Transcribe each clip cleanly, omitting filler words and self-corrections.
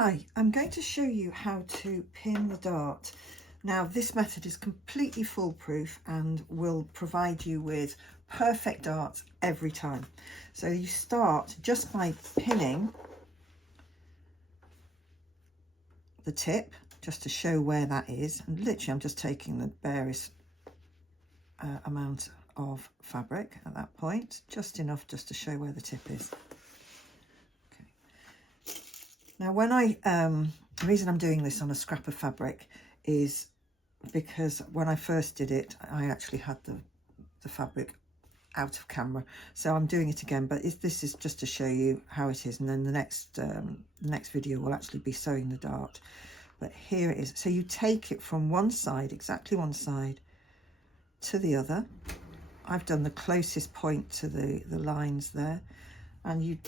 Hi, I'm going to show you how to pin the dart. Now this method is completely foolproof and will provide you with perfect darts every time. So you start just by pinning the tip just to show where that is, and literally I'm just taking the barest amount of fabric at that point, just enough just to show where the tip is. Now when the reason I'm doing this on a scrap of fabric is because when I first did it, I actually had the fabric out of camera. So I'm doing it again, but this is just to show you how it is. And then the next video will actually be sewing the dart. But here it is. So you take it from one side, exactly one side, to the other. I've done the closest point to the lines there. And you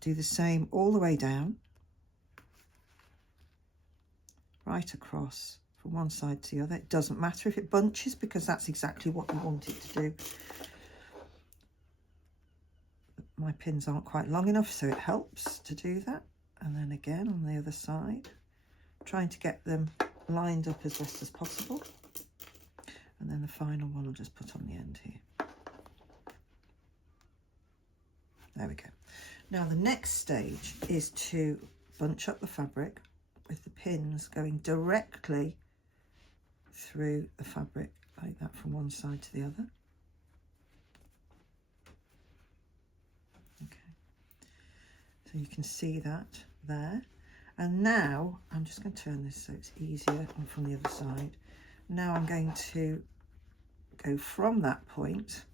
do the same all the way down, right across from one side to the other. It doesn't matter if it bunches because that's exactly what you want it to do. My pins aren't quite long enough, so it helps to do that. And then again on the other side, trying to get them lined up as best as possible. And then the final one I'll just put on the end here. There we go. Now the next stage is to bunch up the fabric with the pins going directly through the fabric like that from one side to the other. Okay, so you can see that there. And now I'm just going to turn this so it's easier from the other side. Now I'm going to go from that point,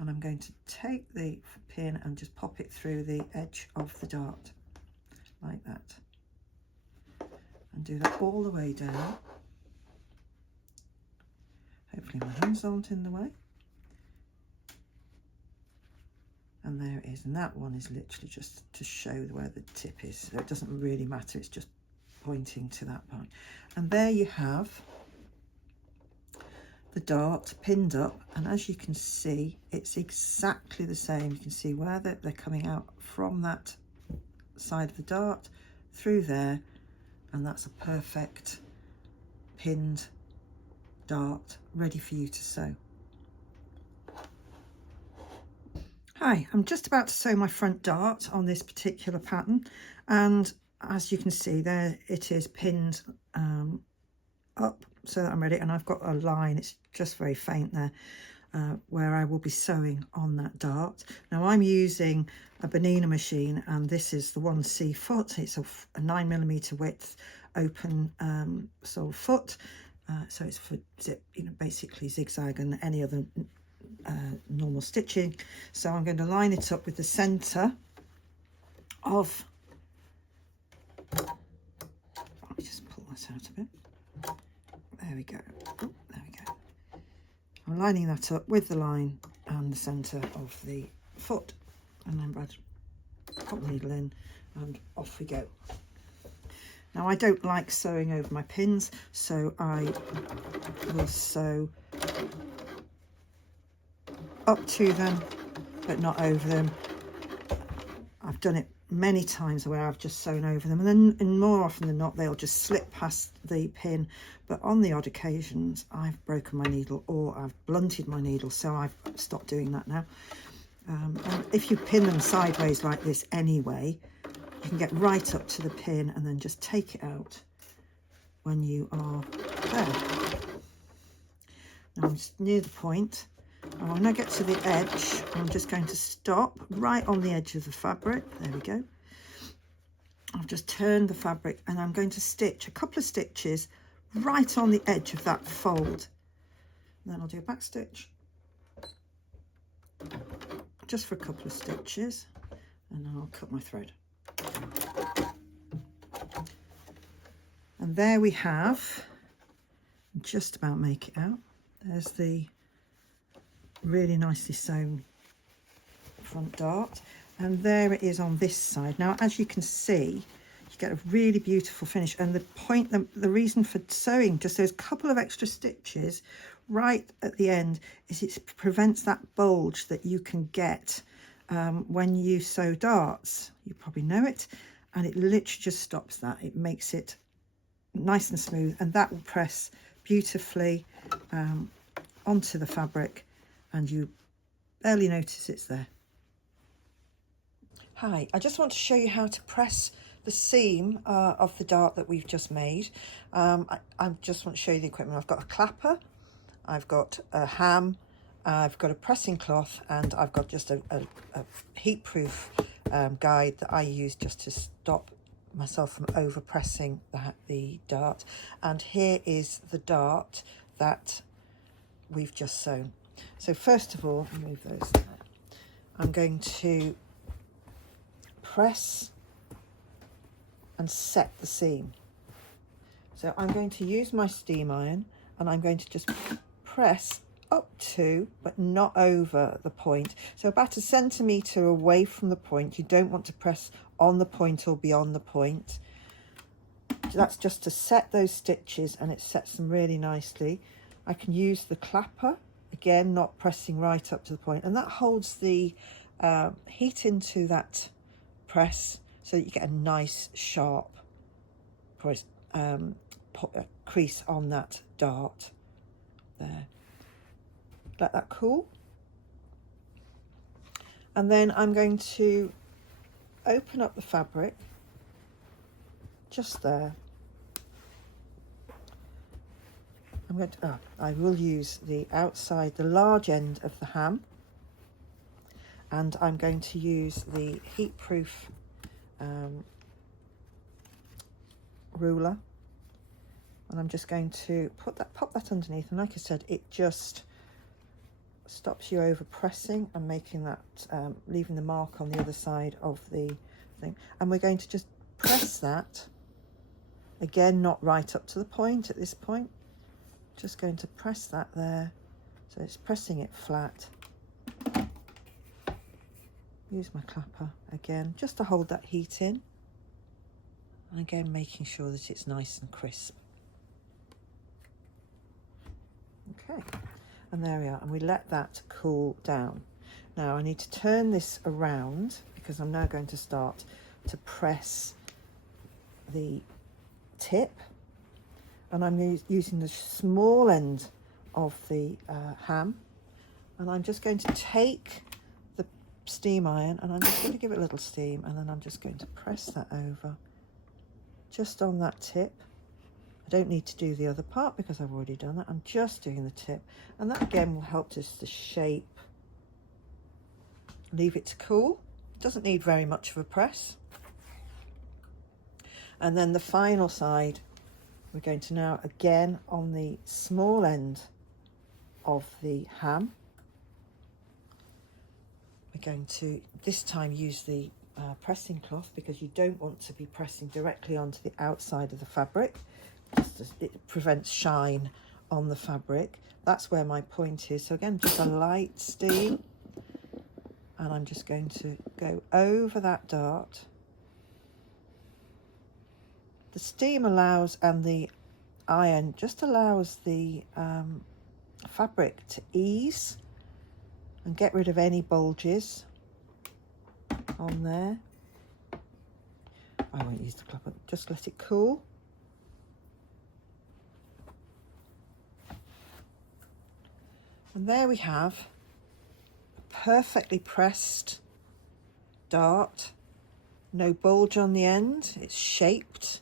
and I'm going to take the pin and just pop it through the edge of the dart like that, and do that all the way down. Hopefully my hands aren't in the way. And there it is, and that one is literally just to show where the tip is, so it doesn't really matter, it's just pointing to that point. And there you have the dart pinned up, and as you can see it's exactly the same. You can see where they're coming out from that side of the dart through there, and that's a perfect pinned dart ready for you to sew. Hi, I'm just about to sew my front dart on this particular pattern, and as you can see there it is pinned up so that I'm ready, and I've got a line, it's just very faint there, where I will be sewing on that dart. Now I'm using a Bonina machine, and this is the 1C foot. It's a 9mm width open sole foot, so it's for basically zigzag and any other normal stitching. So I'm going to line it up with the centre of, let me just pull that out a bit. There we go. Oh, there we go. I'm lining that up with the line and the centre of the foot, and then pop the needle in and off we go. Now I don't like sewing over my pins, so I will sew up to them but not over them. I've done it many times where I've just sewn over them, and more often than not they'll just slip past the pin, but on the odd occasions I've broken my needle or I've blunted my needle, so I've stopped doing that now. And if you pin them sideways like this anyway, you can get right up to the pin and then just take it out when you are there. Now I'm just near the point, and when I get to the edge I'm just going to stop right on the edge of the fabric. There we go. I've just turned the fabric and I'm going to stitch a couple of stitches right on the edge of that fold. And then I'll do a back stitch just for a couple of stitches, and then I'll cut my thread. And there we have, just about make it out, there's the really nicely sewn front dart, and there it is on this side. Now as you can see, you get a really beautiful finish, and the reason for sewing just those couple of extra stitches right at the end is it prevents that bulge that you can get when you sew darts. You probably know it, and it literally just stops that. It makes it nice and smooth, and that will press beautifully onto the fabric, and you barely notice it's there. Hi, I just want to show you how to press the seam of the dart that we've just made. I just want to show you the equipment. I've got a clapper, I've got a ham, I've got a pressing cloth, and I've got just a heat-proof guide that I use just to stop myself from over pressing the dart. And here is the dart that we've just sewn. So first of all, move those there. I'm going to press and set the seam. So I'm going to use my steam iron, and I'm going to just press up to, but not over the point. So about 1 centimetre away from the point. You don't want to press on the point or beyond the point. That's just to set those stitches, and it sets them really nicely. I can use the clapper, again, not pressing right up to the point, and that holds the heat into that press so that you get a nice sharp crease on that dart there. Let that cool, and then I'm going to open up the fabric just there. I will use the outside, the large end of the ham, and I'm going to use the heat-proof ruler, and I'm just going to pop that underneath, and like I said, it just stops you over pressing and making that leaving the mark on the other side of the thing. And we're going to just press that again, not right up to the point at this point, just going to press that there, so it's pressing it flat. Use my clapper again just to hold that heat in, and again making sure that it's nice and crisp. Okay, and there we are, and we let that cool down. Now I need to turn this around because I'm now going to start to press the tip, and I'm using the small end of the ham, and I'm just going to take the steam iron, and I'm just going to give it a little steam, and then I'm just going to press that over just on that tip. I don't need to do the other part because I've already done that. I'm just doing the tip, and that again will help just to shape. Leave it to cool. It doesn't need very much of a press. And then the final side, we're going to now again on the small end of the ham, we're going to this time use the pressing cloth, because you don't want to be pressing directly onto the outside of the fabric. It prevents shine on the fabric. That's where my point is. So again, just a light steam, and I'm just going to go over that dart. The steam allows, and the iron just allows the fabric to ease and get rid of any bulges on there. I won't use the clapper, just let it cool. And there we have a perfectly pressed dart, no bulge on the end, it's shaped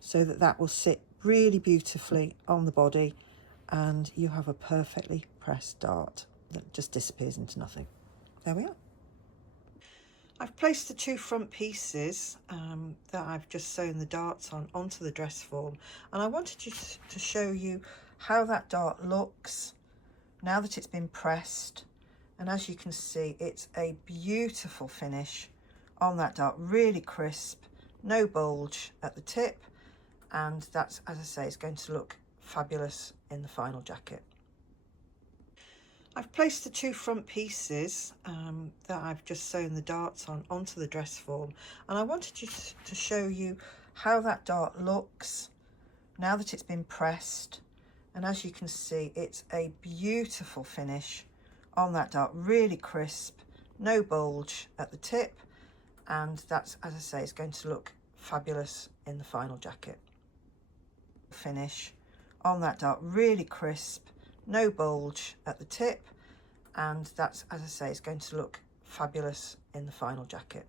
so that that will sit really beautifully on the body, and you have a perfectly pressed dart that just disappears into nothing. There we are. I've placed the two front pieces that I've just sewn the darts onto the dress form, and I wanted to show you how that dart looks now that it's been pressed. And as you can see, it's a beautiful finish on that dart, really crisp, no bulge at the tip, and that's, as I say, it's going to look fabulous in the final jacket. I've placed the two front pieces that I've just sewn the darts onto the dress form, and I wanted to show you how that dart looks now that it's been pressed. And as you can see, it's a beautiful finish on that dart, really crisp, no bulge at the tip, and that's, as I say, it's going to look fabulous in the final jacket. Finish on that dart, really crisp, no bulge at the tip, and that's, as I say, it's going to look fabulous in the final jacket.